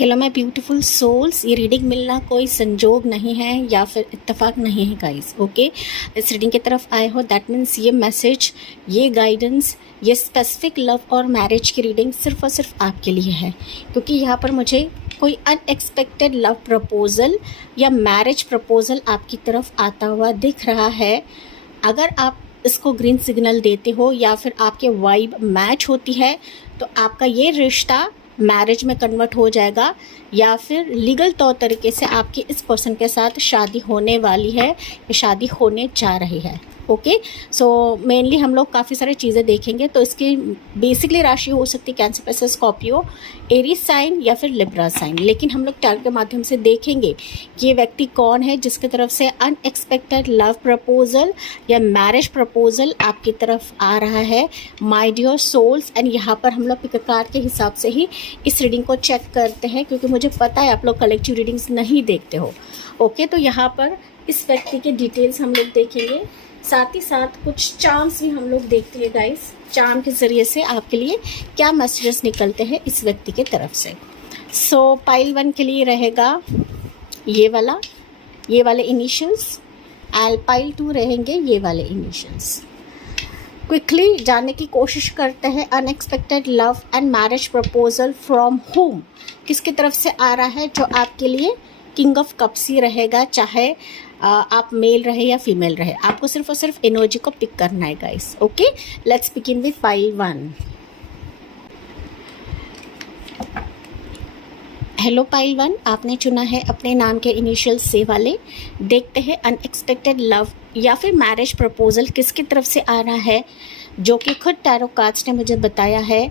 Hello my beautiful souls. ये reading मिलना कोई संजोग नहीं है या फिर इत्तेफाक नहीं है गाइस। ओके, इस रीडिंग की तरफ आए हो दैट मीन्स ये मैसेज, ये गाइडेंस, ये स्पेसिफिक लव और मैरिज की रीडिंग सिर्फ और सिर्फ आपके लिए है, क्योंकि यहाँ पर मुझे कोई अनएक्सपेक्टेड लव प्रपोज़ल या मैरिज प्रपोज़ल आपकी तरफ आता हुआ दिख रहा है। अगर आप इसको ग्रीन सिग्नल देते हो या फिर आपके वाइब मैच होती है तो आपका ये रिश्ता मैरिज में कन्वर्ट हो जाएगा या फिर लीगल तौर तरीके से आपकी इस पर्सन के साथ शादी होने वाली है या शादी होने जा रही है। ओके, सो मेनली हम लोग काफ़ी सारी चीज़ें देखेंगे। तो इसकी बेसिकली राशि हो सकती है Cancer, Pisces, Scorpio, Aries sign या फिर लिब्रा साइन। लेकिन हम लोग टैरो के माध्यम से देखेंगे कि ये व्यक्ति कौन है जिसकी तरफ से अनएक्सपेक्टेड लव प्रपोजल या मैरिज प्रपोजल आपकी तरफ आ रहा है माय डियर सोल्स। एंड यहाँ पर हम लोग पिक कार्ड के हिसाब से ही इस रीडिंग को चेक करते हैं, क्योंकि मुझे पता है आप लोग कलेक्टिव रीडिंग्स नहीं देखते हो। ओके, तो यहाँ पर इस व्यक्ति के डिटेल्स हम लोग देखेंगे, साथ ही साथ कुछ चार्म्स भी हम लोग देखते हैं गाइस। चार्म के ज़रिए से आपके लिए क्या मैसेजेस निकलते हैं इस व्यक्ति के तरफ से। सो पाइल 1 के लिए रहेगा ये वाले इनिशियल्स, एंड पाइल 2 रहेंगे ये वाले इनिशियल्स। क्विकली जानने की कोशिश करते हैं unexpected love and marriage proposal from home किसकी तरफ से आ रहा है, जो आपके लिए किंग ऑफ कप्स ही रहेगा, चाहे आप मेल रहे या फीमेल रहे। आपको सिर्फ और सिर्फ एनर्जी को पिक करना है guys. Okay, let's begin with pile 1। Hello pile 1, आपने चुना है अपने नाम के इनिशियल से वाले। देखते हैं अनएक्सपेक्टेड लव या फिर मैरिज प्रपोजल किसकी तरफ से आ रहा है, जो कि खुद टैरो कार्ड्स ने मुझे बताया है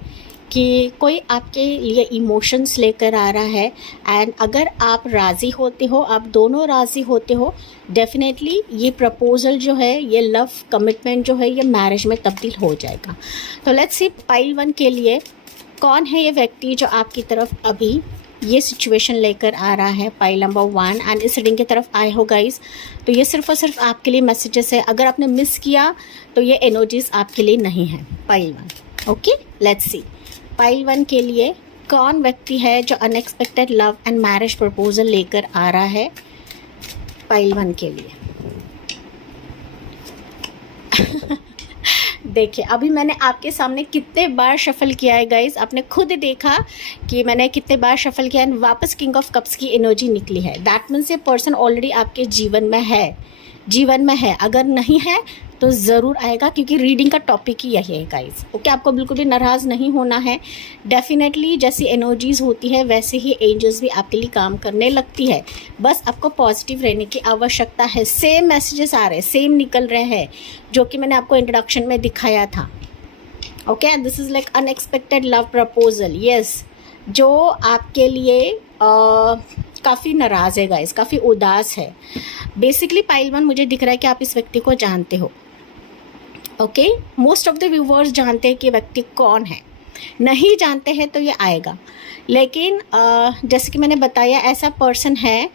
कि कोई आपके लिए इमोशंस लेकर आ रहा है। एंड अगर आप राज़ी होते हो, आप दोनों राज़ी होते हो, डेफिनेटली ये प्रपोज़ल जो है, ये लव कमिटमेंट जो है, ये मैरिज में तब्दील हो जाएगा। तो लेट्स सी पाइल 1 के लिए कौन है ये व्यक्ति जो आपकी तरफ अभी ये सिचुएशन लेकर आ रहा है। पाइल नंबर 1 एंड इस रीडिंग की तरफ आए हो गाइस, तो ये सिर्फ और सिर्फ आपके लिए मैसेजेस है। अगर आपने मिस किया तो ये एनर्जीज आपके लिए नहीं है। Pile 1, okay, let's see pile 1 के लिए कौन व्यक्ति है जो unexpected love and marriage proposal लेकर आ रहा है पाइल 1 के लिए। देखिए, अभी मैंने आपके सामने कितने बार शफल किया है गाइस, आपने खुद देखा कि मैंने कितने बार शफल किया है। वापस किंग ऑफ कप्स की एनर्जी निकली है। दैट मीन्स ये पर्सन ऑलरेडी आपके जीवन में है। अगर नहीं है तो ज़रूर आएगा, क्योंकि रीडिंग का टॉपिक ही यही है गाइस। ओके, आपको बिल्कुल भी नाराज़ नहीं होना है। डेफिनेटली जैसी एनर्जीज़ होती है वैसे ही एंजल्स भी आपके लिए काम करने लगती है। बस आपको पॉजिटिव रहने की आवश्यकता है। सेम मैसेजेस आ रहे हैं, सेम निकल रहे हैं, जो कि मैंने आपको इंट्रोडक्शन में दिखाया था। Okay, this is like unexpected love proposal. Yes, जो आपके लिए काफ़ी नाराज़ है गाइस, काफ़ी उदास है। बेसिकली पाइल 1 मुझे दिख रहा है कि आप इस व्यक्ति को जानते हो। Okay, most of the viewers जानते हैं कि व्यक्ति कौन है। नहीं जानते हैं तो ये आएगा, लेकिन जैसे कि मैंने बताया, ऐसा पर्सन है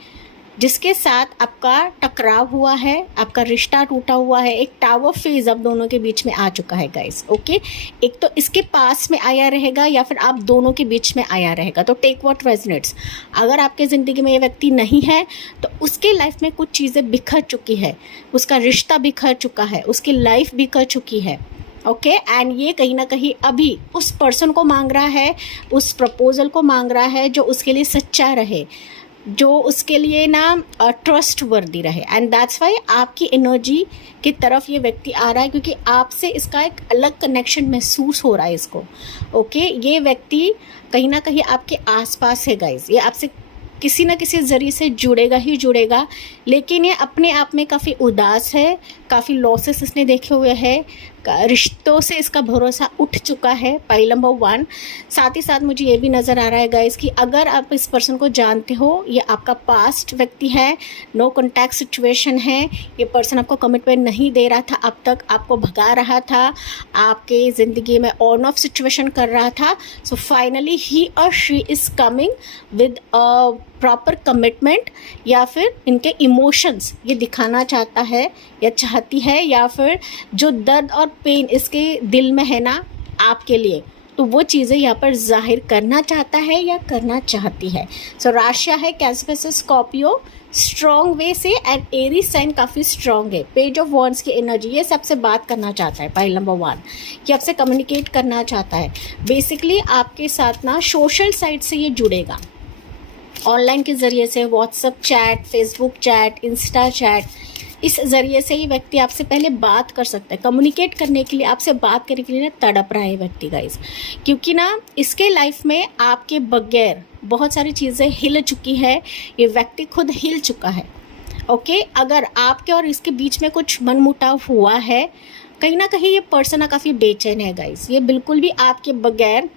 जिसके साथ आपका टकराव हुआ है, आपका रिश्ता टूटा हुआ है। एक टावर फेज अब दोनों के बीच में आ चुका है गाइस। ओके, एक तो इसके पास में आया रहेगा या फिर आप दोनों के बीच में आया रहेगा। तो टेक व्हाट रेजोनेट्स। अगर आपके ज़िंदगी में ये व्यक्ति नहीं है तो उसके लाइफ में कुछ चीज़ें बिखर चुकी है, उसका रिश्ता बिखर चुका है, उसकी लाइफ बिखर चुकी है। ओके, एंड ये कहीं ना कहीं अभी उस पर्सन को मांग रहा है, उस प्रपोजल को मांग रहा है जो उसके लिए सच्चा रहे, जो उसके लिए ना ट्रस्ट वर्दी रहे। एंड दैट्स वाई आपकी एनर्जी की तरफ ये व्यक्ति आ रहा है, क्योंकि आपसे इसका एक अलग कनेक्शन महसूस हो रहा है इसको। ओके, ये व्यक्ति कहीं ना कहीं आपके आसपास है गाइस। ये आपसे किसी न किसी ज़रिए से जुड़ेगा ही जुड़ेगा, लेकिन ये अपने आप में काफ़ी उदास है, काफ़ी लॉसेस इसने देखे हुए हैं, रिश्तों से इसका भरोसा उठ चुका है। Pile number 1। साथ ही साथ मुझे ये भी नज़र आ रहा है गाइस कि अगर आप इस पर्सन को जानते हो, ये आपका पास्ट व्यक्ति है, नो कॉन्टैक्ट सिचुएशन है। ये पर्सन आपको कमिटमेंट नहीं दे रहा था अब तक, आपको भगा रहा था, आपके ज़िंदगी में ऑन ऑफ सिचुएशन कर रहा था। सो फाइनली ही और she is coming with proper commitment, या फिर इनके इमोशंस ये दिखाना चाहता है या चाहती है, या फिर जो दर्द और पेन इसके दिल में है ना आपके लिए, तो वो चीज़ें यहाँ पर जाहिर करना चाहता है या करना चाहती है। सो राशिया है कैंसर वर्सेस स्कॉर्पियो स्ट्रॉन्ग वे से, एंड एरीज साइन काफ़ी स्ट्रॉन्ग है। पेज ऑफ वॉन्ड्स की एनर्जी, ये सबसे बात करना चाहता है। पॉइंट नंबर 1, कि आपसे कम्युनिकेट करना चाहता है। बेसिकली आपके साथ ना सोशल साइट से ये जुड़ेगा, ऑनलाइन के ज़रिए से, WhatsApp chat, Facebook chat, Insta chat, इस ज़रिए से ही व्यक्ति आपसे पहले बात कर सकता है। कम्युनिकेट करने के लिए, आपसे बात करने के लिए ना तड़प रहा है व्यक्ति गाइस, क्योंकि ना इसके लाइफ में आपके बगैर बहुत सारी चीज़ें हिल चुकी है। ये व्यक्ति खुद हिल चुका है। ओके, अगर आपके और इसके बीच में कुछ मनमुटाव हुआ है, कहीं ना कहीं ये पर्सन ना काफ़ी बेचैन है गाइस। ये बिल्कुल भी आपके बगैर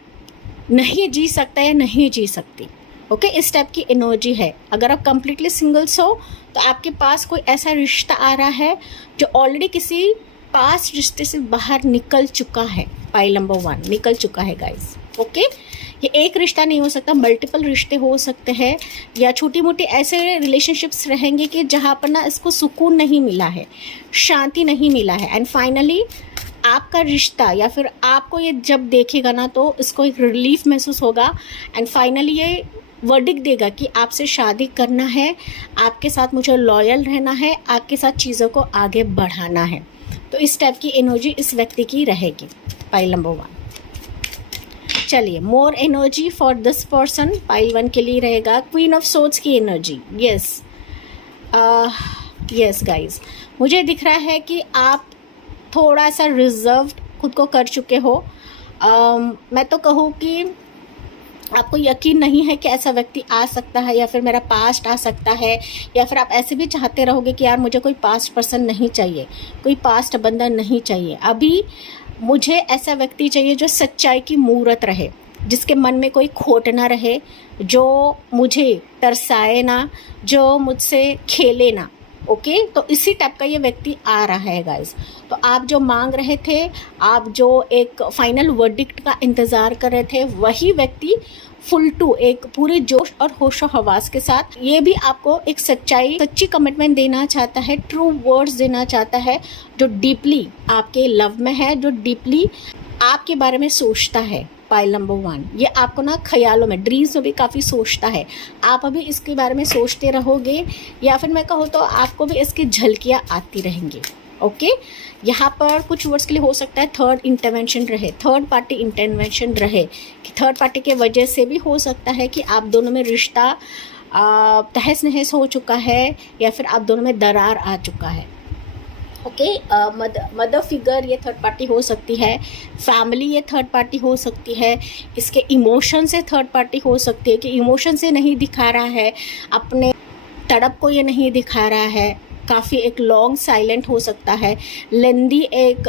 नहीं जी सकता है, नहीं जी सकती। ओके, इस टाइप की एनर्जी है। अगर आप कंप्लीटली सिंगल्स हो तो आपके पास कोई ऐसा रिश्ता आ रहा है जो ऑलरेडी किसी पास्ट रिश्ते से बाहर निकल चुका है। पाइल नंबर 1 निकल चुका है गाइस। ओके, ये एक रिश्ता नहीं हो सकता, मल्टीपल रिश्ते हो सकते हैं, या छोटी मोटी ऐसे रिलेशनशिप्स रहेंगे कि जहाँ पर ना इसको सुकून नहीं मिला है, शांति नहीं मिला है, एंड फाइनली आपका रिश्ता या फिर आपको ये जब देखेगा ना तो इसको एक रिलीफ महसूस होगा, एंड फाइनली ये वर्डिक्ट देगा कि आपसे शादी करना है, आपके साथ मुझे लॉयल रहना है, आपके साथ चीज़ों को आगे बढ़ाना है। तो इस टाइप की एनर्जी इस व्यक्ति की रहेगी। Pile number 1। चलिए, more energy for this person pile 1 के लिए रहेगा क्वीन ऑफ सोर्ड्स की एनर्जी। यस गाइज, मुझे दिख रहा है कि आप थोड़ा सा रिजर्व खुद को कर चुके हो। मैं तो कहूँ कि आपको यकीन नहीं है कि ऐसा व्यक्ति आ सकता है, या फिर मेरा पास्ट आ सकता है, या फिर आप ऐसे भी चाहते रहोगे कि यार मुझे कोई पास्ट पर्सन नहीं चाहिए, कोई पास्ट बंधन नहीं चाहिए। अभी मुझे ऐसा व्यक्ति चाहिए जो सच्चाई की मूरत रहे, जिसके मन में कोई खोट ना रहे, जो मुझे तरसाए ना, जो मुझसे खेले ना। ओके, तो इसी टाइप का ये व्यक्ति आ रहा है गाइस। तो आप जो मांग रहे थे, आप जो एक फाइनल वर्डिक्ट का इंतज़ार कर रहे थे, वही व्यक्ति फुल टू एक पूरे जोश और होशो हवास के साथ ये भी आपको एक सच्ची कमिटमेंट देना चाहता है, ट्रू वर्ड्स देना चाहता है, जो डीपली आपके लव में है, जो डीपली आपके बारे में सोचता है। पाइल नंबर 1, ये आपको ना ख्यालों में, ड्रीम्स में भी काफ़ी सोचता है। आप अभी इसके बारे में सोचते रहोगे, या फिर मैं कहूँ तो आपको भी इसकी झलकियाँ आती रहेंगी। ओके, यहाँ पर कुछ वर्ड्स के लिए हो सकता है थर्ड इंटरवेंशन रहे, थर्ड पार्टी इंटरवेंशन रहे, कि थर्ड पार्टी के वजह से भी हो सकता है कि आप दोनों में रिश्ता तहस नहस हो चुका है, या फिर आप दोनों में दरार आ चुका है। ओके, मदर फिगर ये थर्ड पार्टी हो सकती है, फैमिली ये थर्ड पार्टी हो सकती है, इसके इमोशन से थर्ड पार्टी हो सकती है, कि इमोशन से नहीं दिखा रहा है, अपने तड़प को ये नहीं दिखा रहा है, काफ़ी एक लॉन्ग साइलेंट हो सकता है, लेंदी एक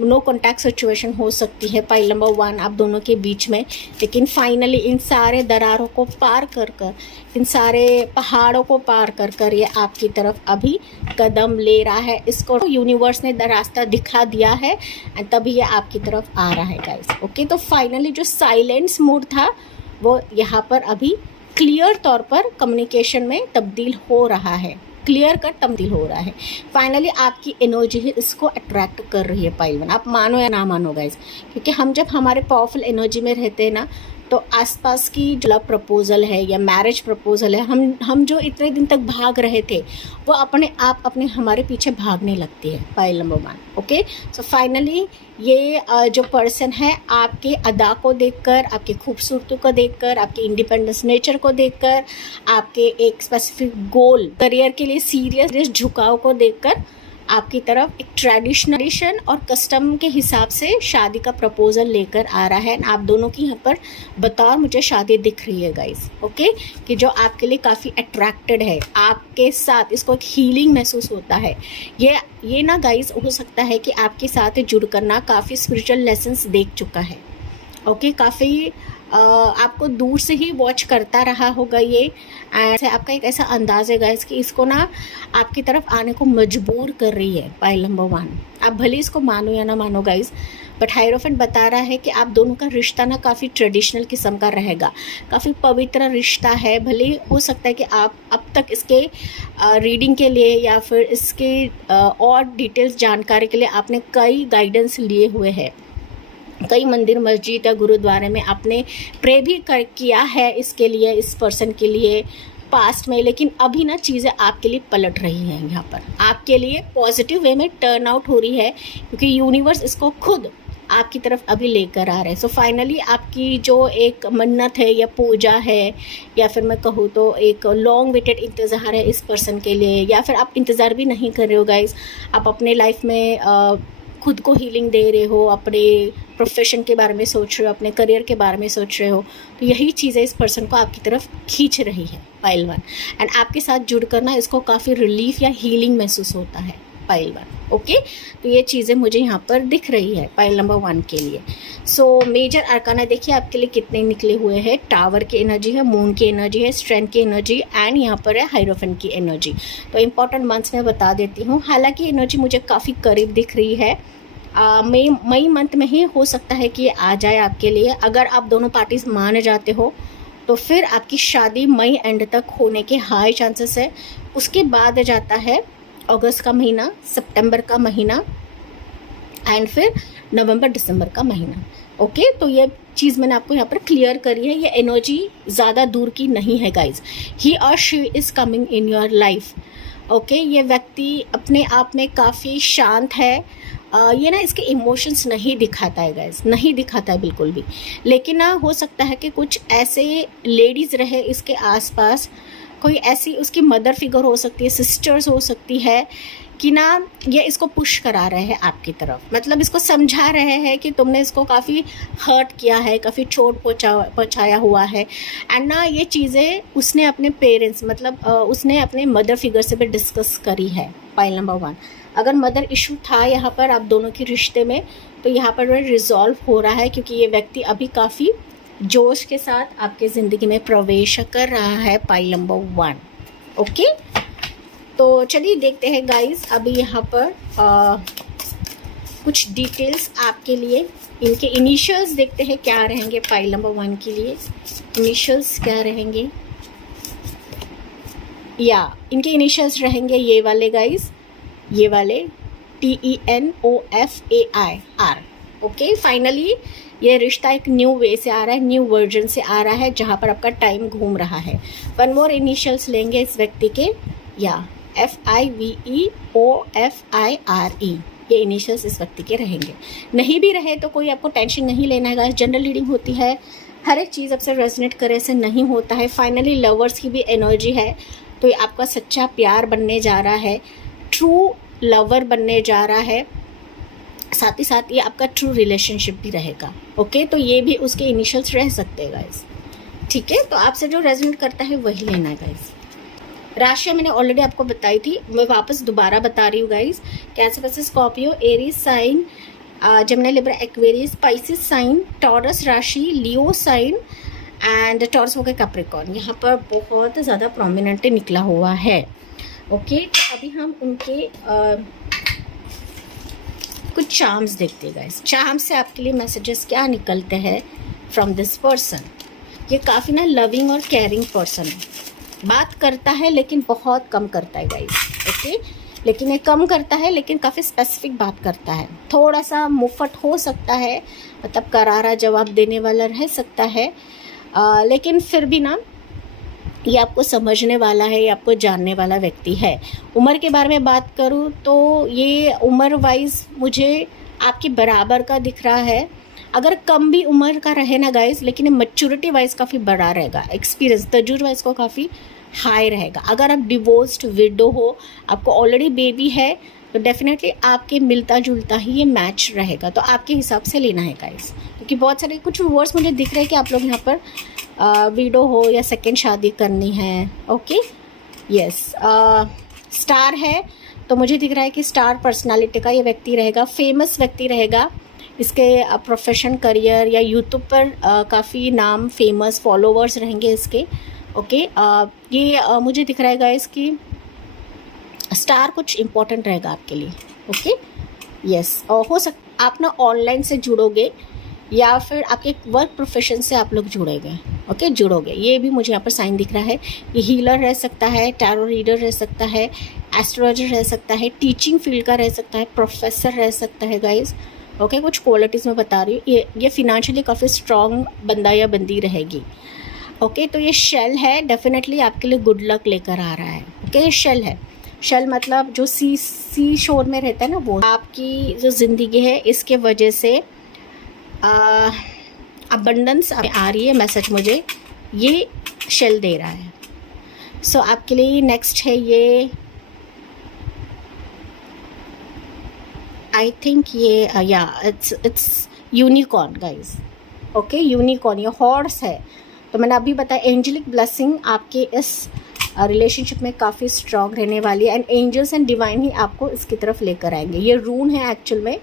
नो कॉन्टैक्ट सिचुएशन हो सकती है। पाइल नंबर 1 आप दोनों के बीच में, लेकिन फाइनली इन सारे दरारों को पार कर कर, इन सारे पहाड़ों को पार कर कर ये आपकी तरफ अभी कदम ले रहा है। इसको यूनिवर्स ने रास्ता दिखा दिया है, एंड तभी ये आपकी तरफ आ रहा है गाइस। ओके, तो फाइनली जो साइलेंस मोड था वो यहाँ पर अभी क्लियर तौर पर कम्युनिकेशन में तब्दील हो रहा है, क्लियर कट तब्दील हो रहा है। फाइनली आपकी एनर्जी ही इसको अट्रैक्ट कर रही है पाइल 1, आप मानो या ना मानो गाइज, क्योंकि हम जब हमारे पावरफुल एनर्जी में रहते हैं ना, तो आसपास की जो लव प्रपोजल है या मैरिज प्रपोजल है, हम जो इतने दिन तक भाग रहे थे, वो अपने आप हमारे पीछे भागने लगती है। Pile number 1। Okay, so finally ये जो पर्सन है आपके अदा को देखकर, आपकी खूबसूरती को देखकर, आपके इंडिपेंडेंस नेचर को देखकर, आपके एक स्पेसिफिक गोल करियर के लिए सीरियस झुकाव को देखकर आपकी तरफ एक ट्रेडिशन और कस्टम के हिसाब से शादी का प्रपोजल लेकर आ रहा है। आप दोनों की यहाँ पर बतौर मुझे शादी दिख रही है गाइस। ओके, कि जो आपके लिए काफ़ी अट्रैक्टेड है आपके साथ, इसको एक हीलिंग महसूस होता है। ये ना गाइस हो सकता है कि आपके साथ जुड़ कर ना काफ़ी स्पिरिचुअल लेसन्स देख चुका है। ओके, काफ़ी आपको दूर से ही वॉच करता रहा होगा ये, एंड आपका एक ऐसा अंदाज़ है गाइस कि इसको ना आपकी तरफ आने को मजबूर कर रही है। पाइल नंबर 1, आप भले इसको मानो या ना मानो गाइस, बट हायरोफेंट बता रहा है कि आप दोनों का रिश्ता ना काफ़ी ट्रेडिशनल किस्म का रहेगा, काफ़ी पवित्र रिश्ता है। भले हो सकता है कि आप अब तक इसके रीडिंग के लिए या फिर इसके और डिटेल्स जानकारी के लिए आपने कई गाइडेंस लिए हुए हैं, कई मंदिर मस्जिद या गुरुद्वारे में आपने प्रे भी किया है इसके लिए, इस पर्सन के लिए पास्ट में, लेकिन अभी ना चीज़ें आपके लिए पलट रही हैं, यहाँ पर आपके लिए पॉजिटिव वे में टर्न आउट हो रही है, क्योंकि यूनिवर्स इसको खुद आपकी तरफ अभी लेकर आ रहे हैं। सो फाइनली आपकी जो एक मन्नत है या पूजा है, या फिर मैं कहूँ तो एक लॉन्ग वेटेड इंतज़ार है इस पर्सन के लिए, या फिर आप इंतज़ार भी नहीं कर रहे हो गाइस, आप अपने लाइफ में खुद को हीलिंग दे रहे हो, अपने प्रोफेशन के बारे में सोच रहे हो, अपने करियर के बारे में सोच रहे हो, तो यही चीज़ें इस पर्सन को आपकी तरफ खींच रही है पाइल 1। एंड आपके साथ जुड़कर ना इसको काफ़ी रिलीफ या हीलिंग महसूस होता है पाइल 1। ओके, तो ये चीज़ें मुझे यहाँ पर दिख रही है पाइल नंबर 1 के लिए। सो मेजर आर्काना देखिए आपके लिए कितने निकले हुए हैं। टावर की एनर्जी है, मून की एनर्जी है, स्ट्रेंथ की एनर्जी, एंड यहाँ पर है हाइरोफेंट की एनर्जी। तो इंपॉर्टेंट मंथ्स मैं बता देती हूँ। हालांकि एनर्जी मुझे काफ़ी करीब दिख रही है, मई मंथ में ही हो सकता है कि ये आ जाए आपके लिए। अगर आप दोनों पार्टीज मान जाते हो तो फिर आपकी शादी मई एंड तक होने के हाई चांसेस है। उसके बाद जाता है अगस्त का महीना, सितंबर का महीना, एंड फिर नवंबर दिसंबर का महीना। ओके, तो ये चीज़ मैंने आपको यहाँ पर क्लियर करी है। ये एनर्जी ज़्यादा दूर की नहीं है गाइज। ही और she is coming in your life. Okay, ये व्यक्ति अपने आप में काफ़ी शांत है। ये ना इसके इमोशंस नहीं दिखाता है गाइज, नहीं दिखाता है बिल्कुल भी। लेकिन ना हो सकता है कि कुछ ऐसे लेडीज़ रहे इसके आसपास, कोई ऐसी उसकी मदर फिगर हो सकती है, सिस्टर्स हो सकती है, कि ना ये इसको पुश करा रहे हैं आपकी तरफ, मतलब इसको समझा रहे हैं कि तुमने इसको काफ़ी हर्ट किया है, काफ़ी चोट पहुँचाया हुआ है। एंड ना ये चीज़ें उसने अपने पेरेंट्स, मतलब उसने अपने मदर फिगर से भी डिस्कस करी है पाइल नंबर 1। अगर मदर इशू था यहाँ पर आप दोनों के रिश्ते में, तो यहाँ पर रिजॉल्व हो रहा है, क्योंकि ये व्यक्ति अभी काफ़ी जोश के साथ आपके ज़िंदगी में प्रवेश कर रहा है पाइल नंबर 1। ओके, तो चलिए देखते हैं गाइस अभी यहाँ पर कुछ डिटेल्स आपके लिए। इनके इनिशियल्स देखते हैं क्या रहेंगे पाइल नंबर 1 के लिए। इनिशियल्स क्या रहेंगे, या इनके इनिशियल्स रहेंगे ये वाले गाइस, ये वाले TENOFAIR। ओके, फाइनली ये रिश्ता एक न्यू वे से आ रहा है, न्यू वर्जन से आ रहा है, जहाँ पर आपका टाइम घूम रहा है। 1 मोर इनिशियल्स लेंगे इस व्यक्ति के, या FIVEOFIRE, ये इनिशियल्स इस व्यक्ति के रहेंगे। नहीं भी रहे तो कोई आपको टेंशन नहीं लेना है गाइस, जनरल रीडिंग होती है, हर एक चीज़ आपसे रेजोनेट करे से नहीं होता है। फाइनली लवर्स की भी एनर्जी है, तो ये आपका सच्चा प्यार बनने जा रहा है, ट्रू लवर बनने जा रहा है, साथ ही साथ ये आपका ट्रू रिलेशनशिप भी रहेगा। ओके, तो ये भी उसके इनिशियल्स रह सकते हैं गाइस। ठीक है, तो आपसे जो रेजोनेट करता है वही लेना है गाइस। राशि मैंने ऑलरेडी आपको बताई थी, मैं वापस दोबारा बता रही हूँ guys. Cancer versus Scorpio, Aries sign, Gemini Libra Aquarius, Pisces sign, Taurus राशि, लियो साइन, एंड टॉरस हो गया कैप्रिकॉर्न। यहाँ पर बहुत ज़्यादा प्रोमिनेंटली निकला हुआ है। ओके, तो अभी हम उनके कुछ चार्म्स देखते हैं गाइस। चार्म्स से आपके लिए मैसेजेस क्या निकलते हैं फ्रॉम दिस पर्सन। ये काफ़ी ना लविंग और केयरिंग पर्सन है, बात करता है लेकिन बहुत कम करता है गाइस। ओके, लेकिन ये कम करता है लेकिन काफ़ी स्पेसिफिक बात करता है। थोड़ा सा मुफ्त हो सकता है, मतलब करारा जवाब देने वाला रह सकता है, लेकिन फिर भी ना ये आपको समझने वाला है, ये आपको जानने वाला व्यक्ति है। उम्र के बारे में बात करूँ तो ये उम्र वाइज मुझे आपके बराबर का दिख रहा है। अगर कम भी उम्र का रहे ना गाइस, लेकिन ये मैच्योरिटी वाइज काफ़ी बड़ा रहेगा, एक्सपीरियंस तजुर्बा वाइज को काफ़ी हाई रहेगा। अगर आप डिवोर्स्ड विडो हो, आपको ऑलरेडी बेबी है, तो डेफिनेटली आपके मिलता जुलता ही ये मैच रहेगा। तो आपके हिसाब से लेना है गाइस, क्योंकि बहुत सारे कुछ व्यूअर्स मुझे दिख रहे हैं कि आप लोग यहाँ पर विडो हो या सेकेंड शादी करनी है। ओके, यस, स्टार है तो मुझे दिख रहा है कि स्टार पर्सनालिटी का ये व्यक्ति रहेगा, फेमस व्यक्ति रहेगा। इसके प्रोफेशन, करियर या यूट्यूब पर काफ़ी नाम, फेमस फॉलोवर्स रहेंगे इसके। ओके, ये मुझे दिख रहा है गाइस कि स्टार कुछ इम्पोर्टेंट रहेगा आपके लिए। ओके, यस, हो सकता आप ना ऑनलाइन से जुड़ोगे या फिर आपके वर्क प्रोफेशन से आप लोग जुड़ेंगे। ओके, जुड़ोगे, ये भी मुझे यहाँ पर साइन दिख रहा है। ये हीलर रह सकता है, टैरो रीडर रह सकता है, एस्ट्रोलॉजर रह सकता है, टीचिंग फील्ड का रह सकता है, प्रोफेसर रह सकता है गाइस। ओके, कुछ क्वालिटीज़ मैं बता रही हूँ। ये फिनेंशियली काफ़ी स्ट्रॉन्ग बंदा या बंदी रहेगी। ओके, तो ये शेल है, डेफिनेटली आपके लिए गुड लक लेकर आ रहा है। ओके, ये शेल है। शेल मतलब जो सी शोर में रहता है ना, वो आपकी जो ज़िंदगी है इसके वजह से अबंडेंस आ रही है। मैसेज मुझे ये शेल दे रहा है। सो आपके लिए नेक्स्ट है ये, आई थिंक ये या it's unicorn guys. Okay, unicorn, ये हॉर्स है। तो मैंने अभी बताया एंजेलिक ब्लेसिंग आपके इस रिलेशनशिप में काफ़ी स्ट्रॉन्ग रहने वाली है, एंड एंजल्स एंड डिवाइन ही आपको इसकी तरफ लेकर आएंगे। ये रून है एक्चुअल में,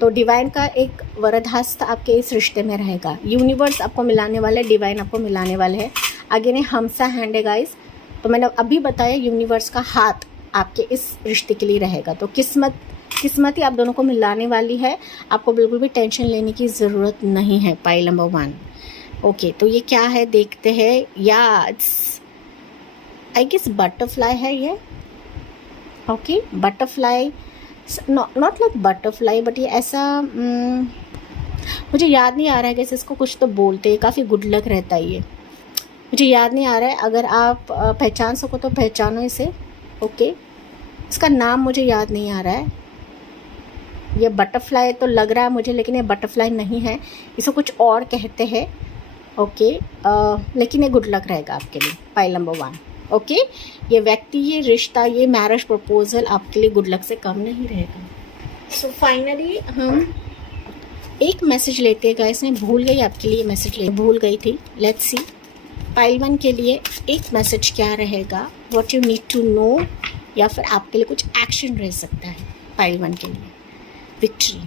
तो डिवाइन का एक वरदहस्त आपके इस रिश्ते में रहेगा। यूनिवर्स आपको मिलाने वाला है, डिवाइन आपको मिलाने वाले है। आगे ने हमसा हैंड है गाइस। तो मैंने अभी बताया यूनिवर्स का हाथ आपके इस रिश्ते के लिए रहेगा। तो किस्मत ही आप दोनों को मिलाने वाली है। आपको बिल्कुल भी टेंशन लेने की ज़रूरत नहीं है। Pile number 1। ओके, तो ये क्या है देखते हैं। या इट्स आई गेस बटरफ्लाई है ये। Okay, butterfly, not like butterfly, but ये ऐसा मुझे याद नहीं आ रहा है कैसे इसको कुछ तो बोलते हैं। काफ़ी गुड लक रहता है ये, मुझे याद नहीं आ रहा है। अगर आप पहचान सको तो पहचानो इसे। ओके, इसका नाम मुझे याद नहीं आ रहा है। ये बटरफ्लाई तो लग रहा है मुझे, लेकिन ये बटरफ्लाई नहीं है, इसे कुछ और कहते हैं। ओके, लेकिन ये गुड लक रहेगा आपके लिए। Pile number 1। ओके, ये व्यक्ति, ये रिश्ता, ये मैरिज प्रपोजल आपके लिए गुड लक से कम नहीं रहेगा। सो फाइनली हम एक मैसेज लेते हैं गाइस। मैं भूल गई आपके लिए मैसेज भूल गई थी। लेट्स सी पाइल 1 के लिए एक मैसेज क्या रहेगा, what you need to know, या फिर आपके लिए कुछ एक्शन रह सकता है। पाइल 1 के लिए विक्ट्री,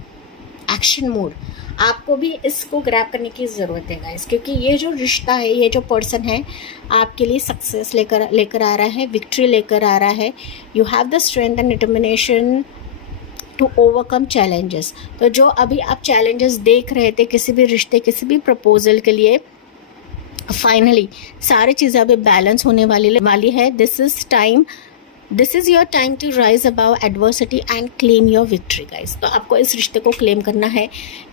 एक्शन मोड। आपको भी इसको ग्रैब करने की ज़रूरत है गाइस, क्योंकि ये जो रिश्ता है, ये जो पर्सन है आपके लिए सक्सेस लेकर आ रहा है, विक्ट्री लेकर आ रहा है। You have the strength and determination to overcome challenges. तो जो अभी आप चैलेंजेस देख रहे थे किसी भी रिश्ते, किसी भी प्रपोजल के लिए, फाइनली सारी चीज़ें अभी बैलेंस होने वाली है। This is your time to rise above adversity and claim your victory guys. तो आपको इस रिश्ते को क्लेम करना है,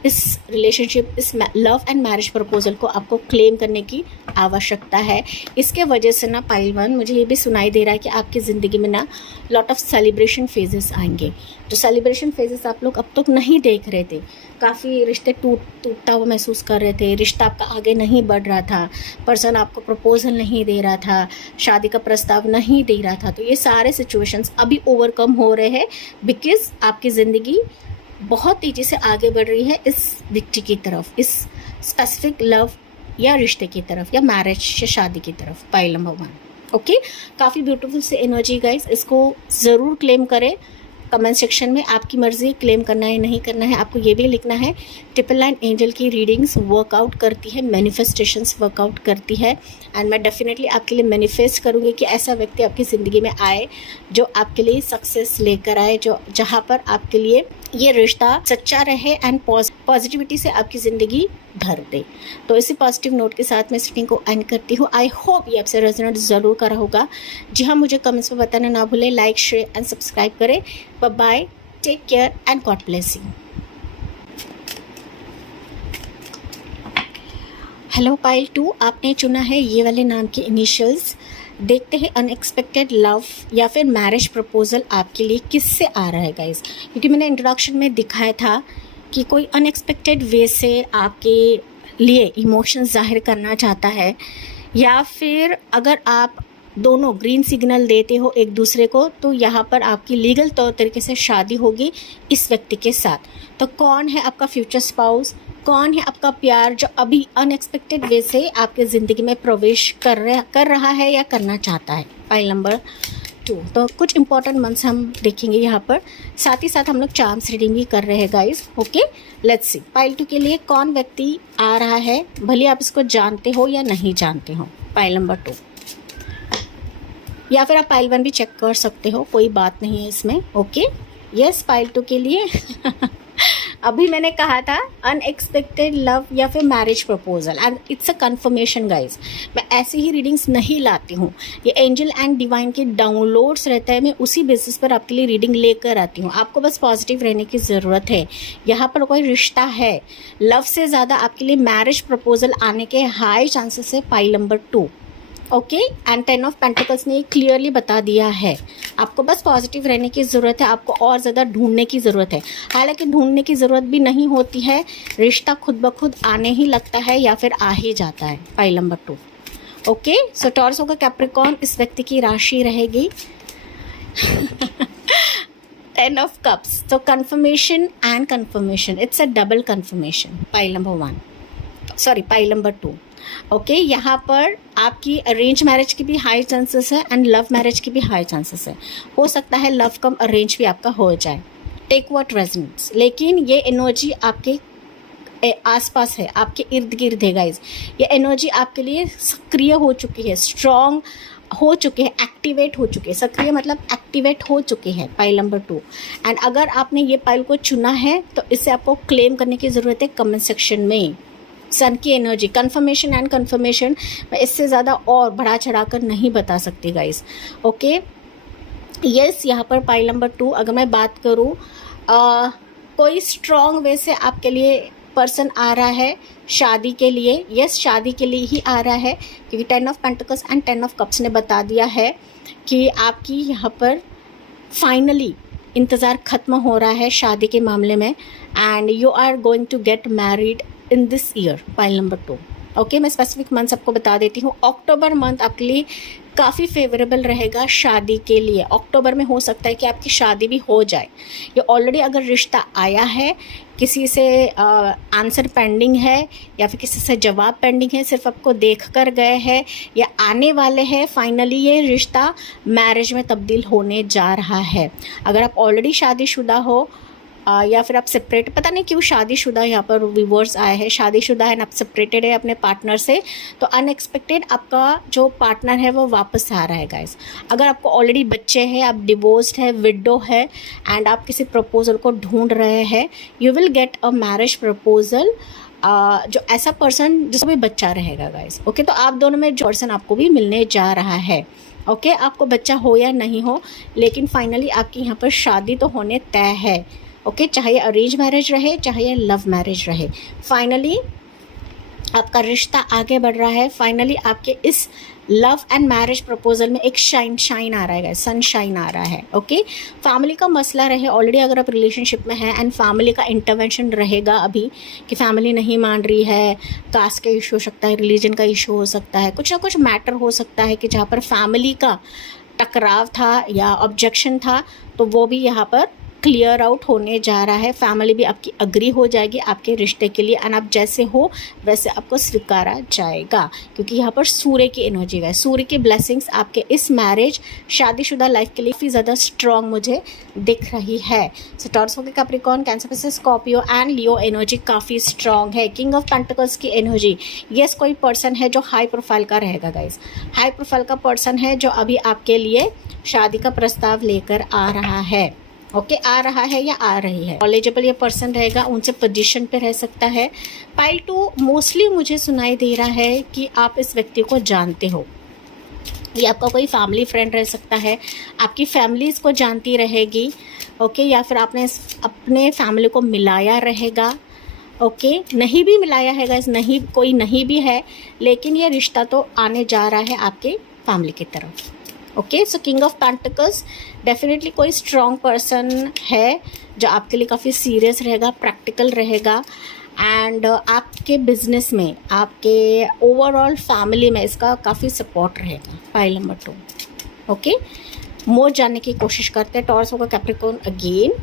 इस रिलेशनशिप, इस लव एंड मैरिज प्रपोजल को आपको क्लेम करने की आवश्यकता है। इसके वजह से ना पाइल 1, मुझे ये भी सुनाई दे रहा है कि आपकी ज़िंदगी में ना लॉट ऑफ सेलिब्रेशन फेजेस आएंगे। जो सेलिब्रेशन फेजेस आप लोग अब तक नहीं देख रहे थे, काफ़ी रिश्ते टूटता हुआ महसूस कर रहे थे, रिश्ता आपका आगे नहीं बढ़ रहा था, पर्सन आपको प्रपोजल नहीं दे रहा था, शादी का प्रस्ताव नहीं दे रहा था, तो ये सारे सिचुएशंस अभी ओवरकम हो रहे हैं, बिकॉज आपकी ज़िंदगी बहुत तेज़ी से आगे बढ़ रही है इस विक्ट्री की तरफ, इस स्पेसिफिक लव या रिश्ते की तरफ, या मैरिज या शादी की तरफ। Pile number 1। ओके, काफ़ी ब्यूटीफुल से एनर्जी गाइस, इसको ज़रूर क्लेम करें। कमेंट सेक्शन में आपकी मर्ज़ी, क्लेम करना है नहीं करना है, आपको ये भी लिखना है। ट्रिपल लाइन एंजल की रीडिंग्स वर्कआउट करती है, मैनिफेस्टेशंस वर्कआउट करती है, एंड मैं डेफिनेटली आपके लिए मैनिफेस्ट करूँगी कि ऐसा व्यक्ति आपकी ज़िंदगी में आए जो आपके लिए सक्सेस लेकर आए, जो जहाँ पर आपके लिए ये रिश्ता सच्चा रहे एंड पॉजिटिविटी से आपकी ज़िंदगी भर दे। तो इसी पॉजिटिव नोट के साथ मैं रीडिंग को एंड करती हूँ। आई होप ये आपसे रेजोनेट ज़रूर करा होगा। जी हाँ, मुझे कमेंट्स में बताना ना भूलें, लाइक शेयर एंड सब्सक्राइब करें। Bye, take care and God bless you. Hello pile 2, आपने चुना है ये वाले नाम के इनिशियल्स। देखते हैं अनएक्सपेक्टेड लव या फिर मैरिज प्रपोजल आपके लिए किससे आ रहा है गाइस, क्योंकि मैंने इंट्रोडक्शन में दिखाया था कि कोई अनएक्सपेक्टेड वे से आपके लिए इमोशंस जाहिर करना चाहता है, या फिर अगर आप दोनों ग्रीन सिग्नल देते हो एक दूसरे को, तो यहाँ पर आपकी लीगल तौर तरीके से शादी होगी इस व्यक्ति के साथ। तो कौन है आपका फ्यूचर स्पाउस, कौन है आपका प्यार जो अभी अनएक्सपेक्टेड वे से आपके ज़िंदगी में प्रवेश कर रहा है या करना चाहता है। पाइल नंबर 2, तो कुछ इंपॉर्टेंट मंथ्स हम देखेंगे यहाँ पर, साथ ही साथ हम लोग चार्म्स रीडिंग भी कर रहे हैं guys. Okay, let's see pile 2 के लिए कौन व्यक्ति आ रहा है, भले आप इसको जानते हो या नहीं जानते हो। पाइल नंबर 2, या फिर आप पाइल 1 भी चेक कर सकते हो, कोई बात नहीं है इसमें। ओके, यस, पाइल 2 के लिए अभी मैंने कहा था अनएक्सपेक्टेड लव या फिर marriage proposal, and it's a conformation guys. मैं ऐसी ही रीडिंग्स नहीं लाती हूँ, ये एंजल एंड डिवाइन के डाउनलोड्स रहता है, मैं उसी बेसिस पर आपके लिए रीडिंग लेकर आती हूँ। आपको बस पॉजिटिव रहने की ज़रूरत है। यहाँ पर कोई रिश्ता है, लव से ज़्यादा आपके लिए मैरिज प्रपोजल आने के हाई चांसेस है। Pile number 2, okay. And 10 of pentacles ने क्लियरली बता दिया है, आपको बस पॉजिटिव रहने की ज़रूरत है, आपको और ज़्यादा ढूंढने की ज़रूरत है। हालांकि ढूंढने की ज़रूरत भी नहीं होती है, रिश्ता खुद ब खुद आने ही लगता है या फिर आ ही जाता है। Pile number 2, okay. So Taurus होगा कैप्रिकॉर्न, इस व्यक्ति की राशि रहेगी 10 ऑफ कप्स। तो confirmation and confirmation, it's a double confirmation. Pile number 1, sorry pile number 2, okay. यहाँ पर आपकी अरेंज मैरिज की भी हाई चांसेस है एंड लव मैरिज की भी हाई चांसेस है। हो सकता है लव कम अरेंज भी आपका हो जाए, टेक व्हाट रेजोनेट्स। लेकिन ये एनर्जी आपके आसपास है, आपके इर्द गिर्द है गाइज। ये एनर्जी आपके लिए सक्रिय हो चुकी है, स्ट्रॉन्ग हो चुके हैं, एक्टिवेट हो चुके हैं। सक्रिय मतलब एक्टिवेट हो चुके हैं। पाइल नंबर 2, एंड अगर आपने ये पाइल को चुना है तो इसे आपको क्लेम करने की ज़रूरत है कमेंट सेक्शन में। सन की एनर्जी, कन्फर्मेशन एंड कन्फर्मेशन, मैं इससे ज़्यादा और बढ़ा चढ़ा कर नहीं बता सकती गाइस, ओके। यस, यहाँ पर पाइल नंबर 2 अगर मैं बात करूँ, कोई स्ट्रॉन्ग वे से आपके लिए पर्सन आ रहा है शादी के लिए। यस, शादी के लिए ही आ रहा है, क्योंकि 10 of pentacles and 10 of cups ने बता दिया है कि आपकी यहाँ पर फाइनली इंतज़ार ख़त्म हो रहा है शादी के मामले में, and you are going to get married in this year. Pile number 2, okay. मैं स्पेसिफिक मंथ्स आपको बता देती हूँ। अक्टूबर मंथ आपके लिए काफ़ी फेवरेबल रहेगा शादी के लिए। अक्टूबर में हो सकता है कि आपकी शादी भी हो जाए। ये ऑलरेडी अगर रिश्ता आया है, किसी से आंसर पेंडिंग है या फिर किसी से जवाब पेंडिंग है, सिर्फ आपको देख कर गए हैं या आने वाले हैं, फाइनली ये रिश्ता मैरिज में तब्दील होने जा रहा है। अगर आप ऑलरेडी शादीशुदा हो या फिर आप सेपरेट, पता नहीं क्यों शादीशुदा यहाँ पर व्यूवर्स आए हैं, शादीशुदा है, आप सेपरेटेड है अपने पार्टनर से, तो अनएक्सपेक्टेड आपका जो पार्टनर है वो वापस आ रहा है गाइस। अगर आपको ऑलरेडी बच्चे हैं, आप डिवोर्स्ड है, विडो है, एंड आप किसी प्रपोजल को ढूंढ रहे हैं, you will get a marriage proposal, जो ऐसा पर्सन जिसको भी बच्चा रहेगा गाइस, ओके। तो आप दोनों में जो पर्सन आपको भी मिलने जा रहा है, ओके। आपको बच्चा हो या नहीं हो, लेकिन फाइनली आपकी यहाँ पर शादी तो होने तय है, ओके। चाहे अरेंज मैरिज रहे, चाहे लव मैरिज रहे, फाइनली आपका रिश्ता आगे बढ़ रहा है। फाइनली आपके इस लव एंड मैरिज प्रपोजल में एक शाइन आ रहा है, सनशाइन आ रहा है, ओके। फैमिली का मसला रहे ऑलरेडी, अगर आप रिलेशनशिप में हैं एंड फैमिली का इंटरवेंशन रहेगा अभी कि फैमिली नहीं मान रही है, कास्ट का इशू हो सकता है, रिलीजन का इशू हो सकता है, कुछ ना कुछ मैटर हो सकता है कि जहाँ पर फैमिली का टकराव था या ऑब्जेक्शन था, तो वो भी यहाँ पर क्लियर आउट होने जा रहा है। फैमिली भी आपकी अग्री हो जाएगी आपके रिश्ते के लिए, एंड आप जैसे हो वैसे आपको स्वीकारा जाएगा, क्योंकि यहाँ पर सूर्य की एनर्जी है। सूर्य की ब्लेसिंग्स आपके इस मैरिज शादीशुदा लाइफ के लिए काफ़ी ज़्यादा स्ट्रॉन्ग मुझे दिख रही है। सो टॉरस होकर कैप्रिकॉर्न, कैंसर पे स्कॉर्पियो एंड लियो एनर्जी काफ़ी स्ट्रॉन्ग है। किंग ऑफ पेंटिकल्स की एनर्जी, यस, कोई पर्सन है जो हाई प्रोफाइल का रहेगा गाइज, हाई प्रोफाइल का पर्सन है जो अभी आपके लिए शादी का प्रस्ताव लेकर आ रहा है, ओके। आ रहा है या आ रही है, नॉलेजेबल ये पर्सन रहेगा, उनसे पोजीशन पे रह सकता है। पाइल 2 मोस्टली मुझे सुनाई दे रहा है कि आप इस व्यक्ति को जानते हो, ये आपका कोई फैमिली फ्रेंड रह सकता है, आपकी फैमिली इसको जानती रहेगी, ओके। या फिर आपने अपने फैमिली को मिलाया रहेगा, ओके। नहीं भी मिलाया है गाइस, नहीं कोई नहीं भी है, लेकिन ये रिश्ता तो आने जा रहा है आपके फैमिली की तरफ, okay. So king of pentacles, definitely कोई स्ट्रॉन्ग पर्सन है जो आपके लिए काफ़ी सीरियस रहेगा, प्रैक्टिकल रहेगा, एंड आपके बिजनेस में, आपके ओवरऑल फैमिली में इसका काफ़ी सपोर्ट रहेगा। Pile number 2, okay. मोर जानने की कोशिश करते हैं। टॉरस होगा Capricorn again,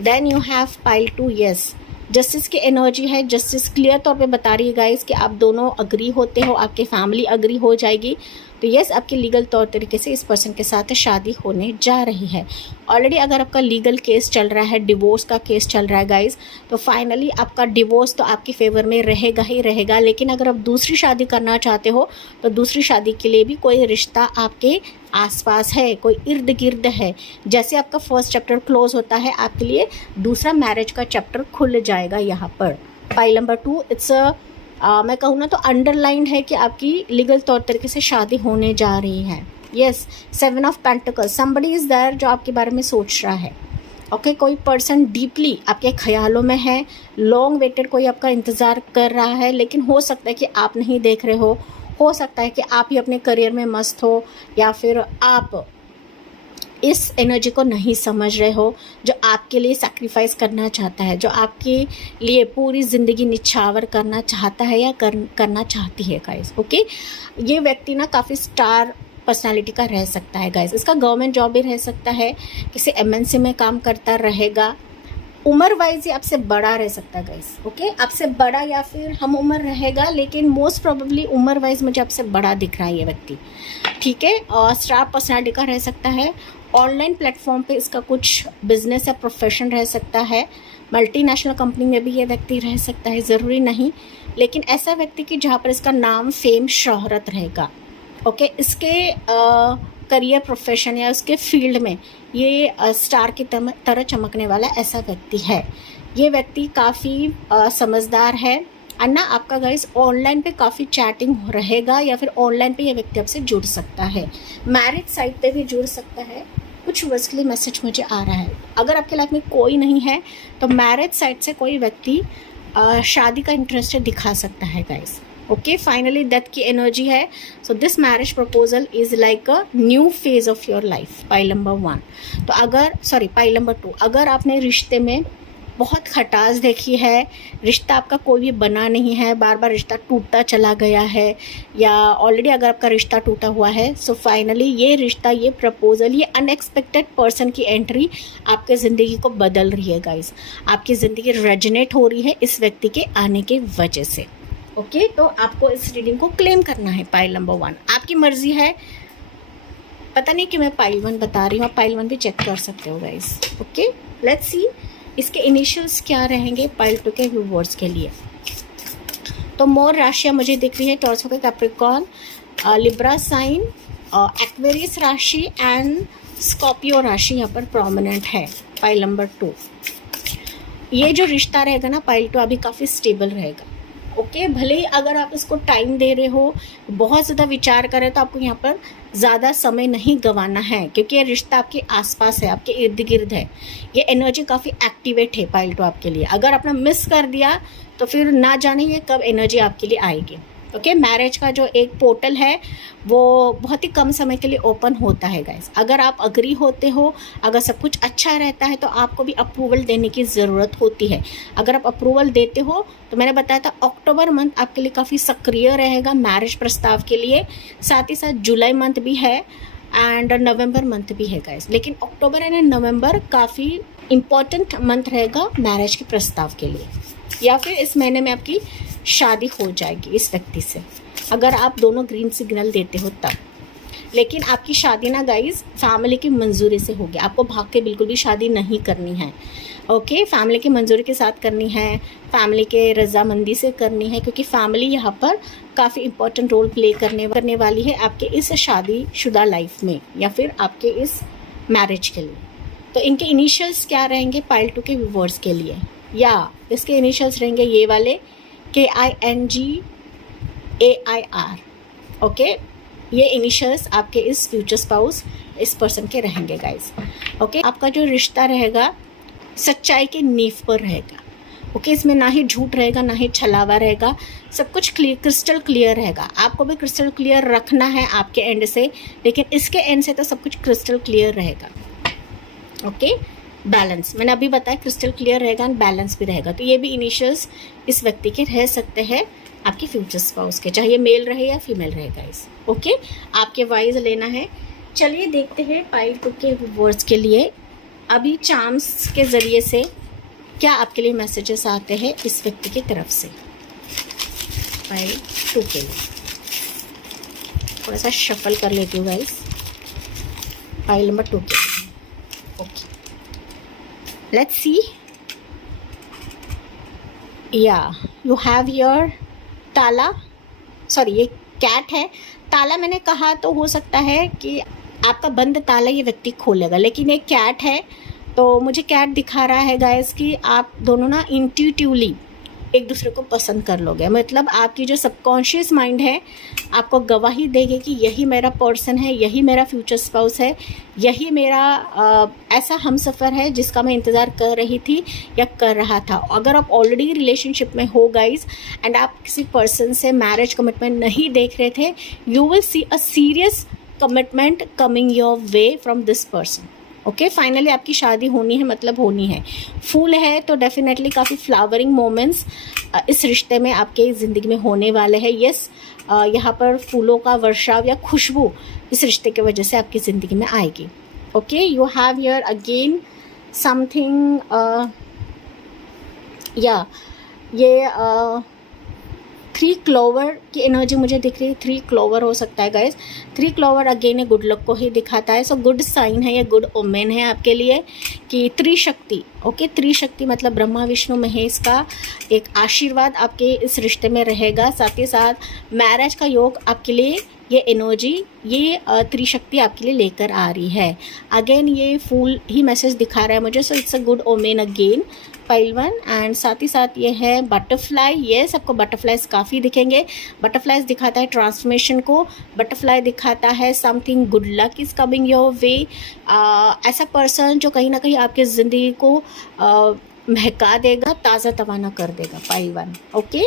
then you have pile 2, yes, justice की एनर्जी है। जस्टिस क्लियर तौर पे बता रही है गाइस कि आप दोनों अग्री होते हो, आपके फैमिली अग्री हो जाएगी। तो यस, आपकी लीगल तौर तरीके से इस पर्सन के साथ शादी होने जा रही है। ऑलरेडी अगर आपका लीगल केस चल रहा है, डिवोर्स का केस चल रहा है गाइज, तो फाइनली आपका डिवोर्स तो आपकी फेवर में रहेगा ही रहेगा। लेकिन अगर आप दूसरी शादी करना चाहते हो तो दूसरी शादी के लिए भी कोई रिश्ता आपके आसपास है, कोई इर्द गिर्द है। जैसे आपका फर्स्ट चैप्टर क्लोज होता है, आपके लिए दूसरा मैरिज का चैप्टर खुल जाएगा यहाँ पर। पाइल नंबर 2, इट्स मैं कहूँ ना तो अंडरलाइन है कि आपकी लीगल तौर तरीके से शादी होने जा रही है। Yes, 7 of pentacles, somebody is there जो आपके बारे में सोच रहा है। ओके, कोई पर्सन डीपली आपके ख्यालों में है, लॉन्ग वेटेड कोई आपका इंतज़ार कर रहा है, लेकिन हो सकता है कि आप नहीं देख रहे हो सकता है कि आप ही अपने करियर में मस्त हो, या फिर आप इस एनर्जी को नहीं समझ रहे हो जो आपके लिए सैक्रिफाइस करना चाहता है, जो आपके लिए पूरी ज़िंदगी निछावर करना चाहता है या करना चाहती है गाइस। ओके, ये व्यक्ति ना काफ़ी स्टार पर्सनालिटी का रह सकता है गाइस। इसका गवर्नमेंट जॉब भी रह सकता है, किसी एमएनसी में काम करता रहेगा। उम्र वाइज ही आपसे बड़ा रह सकता है गाइस। ओके, आपसे बड़ा या फिर हम उम्र रहेगा, लेकिन मोस्ट प्रोबेबली उम्र वाइज मुझे आपसे बड़ा दिख रहा है ये व्यक्ति। ठीक है, और स्टार पर्सनालिटी का रह सकता है। ऑनलाइन प्लेटफॉर्म पे इसका कुछ बिजनेस या प्रोफेशन रह सकता है। मल्टीनेशनल कंपनी में भी ये व्यक्ति रह सकता है, ज़रूरी नहीं, लेकिन ऐसा व्यक्ति कि जहाँ पर इसका नाम, फेम, शोहरत रहेगा। ओके, इसके करियर, प्रोफेशन या उसके फील्ड में ये स्टार की तरह चमकने वाला ऐसा व्यक्ति है। ये व्यक्ति काफ़ी समझदार है। और ना आपका गाइस ऑनलाइन पे काफ़ी चैटिंग रहेगा, या फिर ऑनलाइन पे ये व्यक्ति आपसे जुड़ सकता है। मैरिज साइट पे भी जुड़ सकता है। कुछ वर्सली मैसेज मुझे आ रहा है, अगर आपके लाइफ में कोई नहीं है तो मैरिज साइट से कोई व्यक्ति शादी का इंटरेस्ट दिखा सकता है गाइस। ओके, फाइनली डेथ की एनर्जी है। So this marriage proposal is like a new phase of your life. Pile number 1, तो पाइल नंबर 2, अगर आपने रिश्ते में बहुत खटास देखी है, रिश्ता आपका कोई भी बना नहीं है, बार बार रिश्ता टूटता चला गया है, या ऑलरेडी अगर आपका रिश्ता टूटा हुआ है, सो फाइनली ये रिश्ता, ये प्रपोजल, ये अनएक्सपेक्टेड पर्सन की एंट्री आपके ज़िंदगी को बदल रही है गाइस। आपकी ज़िंदगी रेजोनेट हो रही है इस व्यक्ति के आने के वजह से। ओके, तो आपको इस रीडिंग को क्लेम करना है। पाइल नंबर 1, आपकी मर्जी है। पता नहीं कि मैं पाइल 1 बता रही हूँ, आप पाइल 1 भी चेक कर सकते हो गाइस। ओके, लेट्स सी इसके इनिशियल्स क्या रहेंगे पाइल 2 के व्यूअर्स के लिए। तो मोर राशियाँ मुझे दिख रही है, टॉरस के कैप्रिकॉर्न, लिब्रा साइन, एक्वेरियस राशि एंड स्कॉर्पियो राशि यहाँ पर प्रोमिनेंट है। पाइल नंबर 2, ये जो रिश्ता रहेगा ना पाइल 2 अभी काफ़ी स्टेबल रहेगा। ओके, भले ही अगर आप इसको टाइम दे रहे हो, बहुत ज़्यादा विचार कर रहे हो, तो आपको यहाँ पर ज़्यादा समय नहीं गंवाना है, क्योंकि ये रिश्ता आपके आसपास है, आपके इर्द गिर्द है। ये एनर्जी काफ़ी एक्टिवेट है पाइल 2 आपके लिए। अगर आपने मिस कर दिया तो फिर ना जाने ये कब एनर्जी आपके लिए आएगी। ओके, मैरिज का जो एक पोर्टल है वो बहुत ही कम समय के लिए ओपन होता है गाइस। अगर आप अग्री होते हो, अगर सब कुछ अच्छा रहता है, तो आपको भी अप्रूवल देने की ज़रूरत होती है। अगर आप अप्रूवल देते हो तो मैंने बताया था अक्टूबर मंथ आपके लिए काफ़ी सक्रिय रहेगा मैरिज प्रस्ताव के लिए। साथ ही साथ जुलाई मंथ भी है एंड नवंबर मंथ भी है गाइस, लेकिन अक्टूबर एंड नवंबर काफ़ी इम्पॉर्टेंट मंथ रहेगा मैरिज के प्रस्ताव के लिए, या फिर इस महीने में आपकी शादी हो जाएगी इस व्यक्ति से, अगर आप दोनों ग्रीन सिग्नल देते हो तब। लेकिन आपकी शादी ना गाइस फैमिली की मंजूरी से होगी, आपको भाग के बिल्कुल भी शादी नहीं करनी है। ओके, फैमिली की मंजूरी के साथ करनी है, फैमिली के रजामंदी से करनी है, क्योंकि फैमिली यहाँ पर काफ़ी इंपॉर्टेंट रोल प्ले करने वाली है आपके इस शादीशुदा लाइफ में, या फिर आपके इस मैरिज के लिए। तो इनके इनिशियल्स क्या रहेंगे पाइल 2 के व्यूअर्स के लिए, या इसके इनिशियल्स रहेंगे ये वाले KINGAIR। ओके, ये इनिशियल्स आपके इस फ्यूचर स्पाउस, इस पर्सन के रहेंगे गाइस। ओके, आपका जो रिश्ता रहेगा सच्चाई के नींव पर रहेगा। ओके, इसमें ना ही झूठ रहेगा, ना ही छलावा रहेगा, सब कुछ क्रिस्टल क्लियर रहेगा। आपको भी क्रिस्टल क्लियर रखना है आपके एंड से, लेकिन इसके एंड से तो सब कुछ क्रिस्टल क्लियर रहेगा। ओके, बैलेंस मैंने अभी बताया, क्रिस्टल क्लियर रहेगा एंड बैलेंस भी रहेगा। तो ये भी इनिशियल्स इस व्यक्ति के रह सकते हैं आपके फ्यूचर स्पाउस के, चाहे ये मेल रहे या फीमेल रहे गाइस। ओके, आपके वाइज लेना है। चलिए देखते हैं पाइल 2 के व्यूअर्स के लिए अभी चार्म्स के ज़रिए से क्या आपके लिए मैसेजेस आते हैं इस व्यक्ति की तरफ से। पाइल 2 के लिए थोड़ा सा शफल कर लेती हूँ गाइस पाइल नंबर 2 के। Okay, let's see. या यू हैव योर ताला, सॉरी ये कैट है। ताला मैंने कहा तो हो सकता है कि आपका बंद ताला ये व्यक्ति खोलेगा, लेकिन ये कैट है तो मुझे कैट दिखा रहा है गाइस कि आप दोनों ना इंट्यूटिवली एक दूसरे को पसंद कर लोगे। मतलब आपकी जो सबकॉन्शियस माइंड है आपको गवाही देगी कि यही मेरा पर्सन है, यही मेरा फ्यूचर स्पाउस है, यही मेरा ऐसा हमसफ़र है जिसका मैं इंतज़ार कर रही थी या कर रहा था। अगर आप ऑलरेडी रिलेशनशिप में हो गाइस एंड आप किसी पर्सन से मैरिज कमिटमेंट नहीं देख रहे थे, you will see a serious commitment coming your way from this person. Okay, finally आपकी शादी होनी है, मतलब होनी है। फूल है तो डेफिनेटली काफ़ी फ्लावरिंग मोमेंट्स इस रिश्ते में आपके ज़िंदगी में होने वाले हैं। यस, यहाँ पर फूलों का वर्षाव या खुशबू इस रिश्ते की वजह से आपकी ज़िंदगी में आएगी। Okay, you have your again something, या ये 3 क्लोवर की एनर्जी मुझे दिख रही है। 3 क्लोवर हो सकता है guys. 3 clover again good luck को ही दिखाता है। सो गुड साइन है, ये गुड ओमेन है आपके लिए कि त्रिशक्ति। ओके, त्रिशक्ति मतलब ब्रह्मा विष्णु महेश का एक आशीर्वाद आपके इस रिश्ते में रहेगा। साथ ही साथ मैरिज का योग आपके लिए ये एनर्जी, ये त्रिशक्ति आपके लिए लेकर आ रही है। अगेन ये फूल ही मैसेज दिखा रहा है मुझे। So it's a good omen again pile 1। And साथ ही साथ ये है बटरफ्लाई। ये सबको बटरफ्लाइज काफ़ी दिखेंगे। बटरफ्लाइज दिखाता है ट्रांसफॉर्मेशन को, बटरफ्लाई दिखाता है something good luck is coming your way. ऐसा पर्सन जो कहीं ना कहीं आपकी ज़िंदगी को महका देगा, ताज़ा तवाना कर देगा पाइल 1। ओके,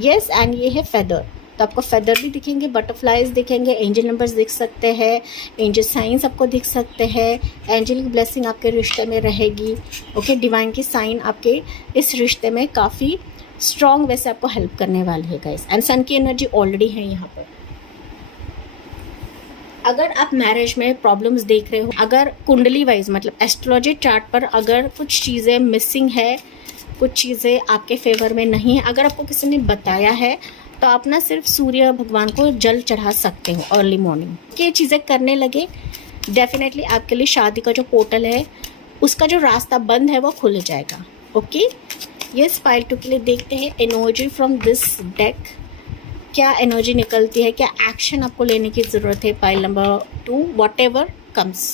यस, एंड ये है फेदर। तो आपको फेदर भी दिखेंगे, बटरफ्लाइज दिखेंगे, एंजल नंबर्स दिख सकते हैं, एंजल साइंस आपको दिख सकते हैं, एंजल की ब्लेसिंग आपके रिश्ते में रहेगी। ओके, डिवाइन की साइन आपके इस रिश्ते में काफ़ी स्ट्रॉन्ग वैसे आपको हेल्प करने वाली है गाइस। एंड सन की एनर्जी ऑलरेडी है यहाँ पर। अगर आप मैरिज में प्रॉब्लम्स देख रहे हो, अगर कुंडली वाइज मतलब एस्ट्रोलॉजी चार्ट पर अगर कुछ चीज़ें मिसिंग है, कुछ चीज़ें आपके फेवर में नहीं है, अगर आपको किसी ने बताया है तो आप ना सिर्फ सूर्य भगवान को जल चढ़ा सकते हो अर्ली मॉर्निंग। ये चीज़ें करने लगे, डेफिनेटली आपके लिए शादी का जो पोर्टल है उसका जो रास्ता बंद है वो खुल जाएगा। ओके, ये पाइल 2 के लिए देखते हैं एनर्जी फ्रॉम दिस डेक। क्या एनर्जी निकलती है, क्या एक्शन आपको लेने की ज़रूरत है pile number 2, whatever comes.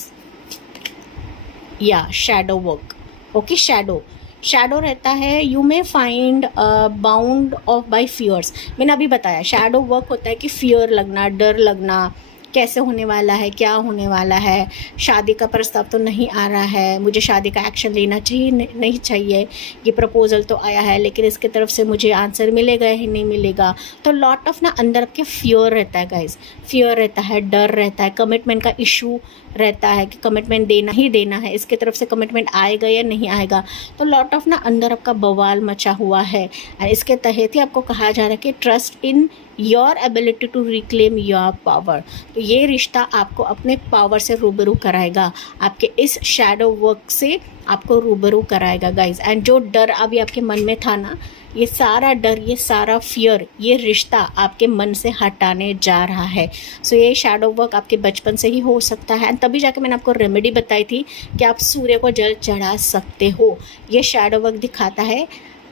या शैडो वर्क। ओके, शैडो रहता है, you may find bound of by fears. मैंने अभी बताया शैडो वर्क होता है कि फियर लगना, डर लगना, कैसे होने वाला है, क्या होने वाला है, शादी का प्रस्ताव तो नहीं आ रहा है, मुझे शादी का एक्शन लेना चाहिए नहीं चाहिए, ये प्रपोजल तो आया है लेकिन इसकी तरफ से मुझे आंसर मिलेगा या नहीं मिलेगा। तो लॉट ऑफ ना अंदर आपके फियर रहता है गाइस, फियर रहता है, डर रहता है, कमिटमेंट का इशू रहता है कि कमिटमेंट देना ही देना है, इसकी तरफ से कमिटमेंट आएगा या नहीं आएगा। तो लॉट ऑफ ना अंदर आपका बवाल मचा हुआ है। इसके तहत ही आपको कहा जा रहा है कि trust in your ability to reclaim your power. तो ये रिश्ता आपको अपने पावर से रूबरू कराएगा, आपके इस शैडो वर्क से आपको रूबरू कराएगा गाइज। एंड जो डर अभी आपके मन में था ना, ये सारा डर, ये सारा फियर, ये रिश्ता आपके मन से हटाने जा रहा है। सो ये शैडो वर्क आपके बचपन से ही हो सकता है। तभी जाके मैंने आपको रेमेडी बताई थी कि आप सूर्य को जल चढ़ा सकते हो। ये शैडो वर्क दिखाता है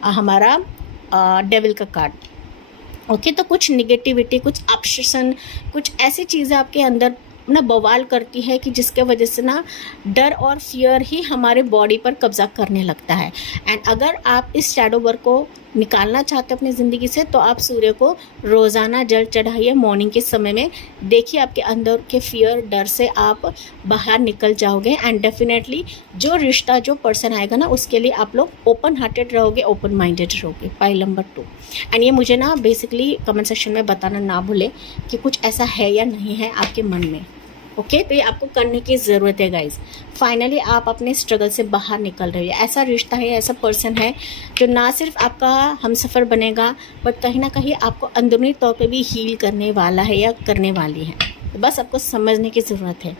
हमारा डेविल का कार्ड। ओके, तो कुछ निगेटिविटी, कुछ ऑब्सेशन, कुछ ऐसी चीज़ें आपके अंदर ना बवाल करती है कि जिसके वजह से ना डर और फियर ही हमारे बॉडी पर कब्जा करने लगता है। एंड अगर आप इस शैडो वर्क को निकालना चाहते हो अपनी ज़िंदगी से, तो आप सूर्य को रोज़ाना जल चढ़ाइए मॉर्निंग के समय में। देखिए आपके अंदर के फियर, डर से आप बाहर निकल जाओगे। एंड डेफिनेटली जो रिश्ता, जो पर्सन आएगा ना, उसके लिए आप लोग ओपन हार्टेड रहोगे, ओपन माइंडेड रहोगे। Pile number 2। एंड ये मुझे ना बेसिकली कमेंट सेक्शन में बताना ना भूले कि कुछ ऐसा है या नहीं है आपके मन में। ओके, तो ये आपको करने की ज़रूरत है गाइज। फाइनली आप अपने स्ट्रगल से बाहर निकल रहे हो। ऐसा रिश्ता है, ऐसा पर्सन है जो ना सिर्फ आपका हमसफ़र बनेगा, बट कहीं ना कहीं आपको अंदरूनी तौर पे भी हील करने वाला है या करने वाली है। तो बस आपको समझने की ज़रूरत है।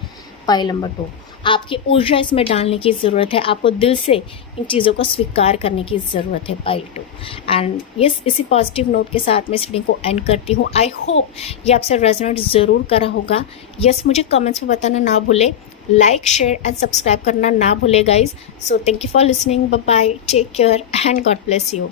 Pile number 2। आपकी ऊर्जा इसमें डालने की ज़रूरत है, आपको दिल से इन चीज़ों को स्वीकार करने की ज़रूरत है पाइल 2। एंड यस, इसी पॉजिटिव नोट के साथ मैं इस रीडिंग को एंड करती हूँ। आई होप ये आपसे रेजोनेट ज़रूर करा होगा। यस, मुझे कमेंट्स में बताना ना भूले, लाइक शेयर एंड सब्सक्राइब करना ना भूले guys. So thank you for listening, bye bye, take care and God bless you.